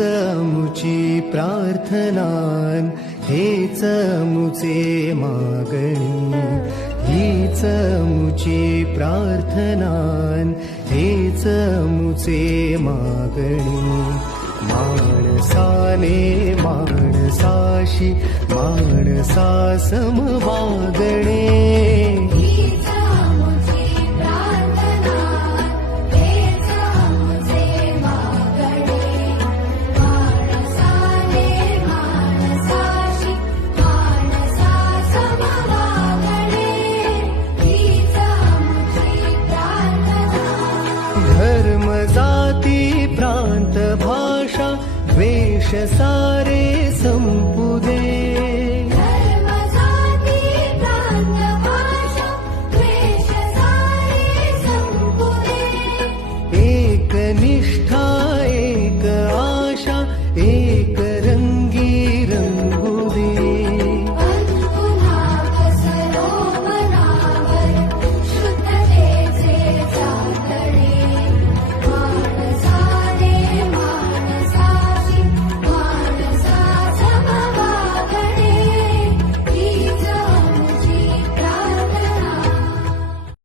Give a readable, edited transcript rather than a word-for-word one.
अमुची प्रार्थनान, हेच अमुचे मागणी. हीच अमुची प्रार्थनान, हेच अमुचे मागणी. माणसाने माणसाशी माणसासम वागणे. धर्म जाती प्रांत भाषा द्वेष सारे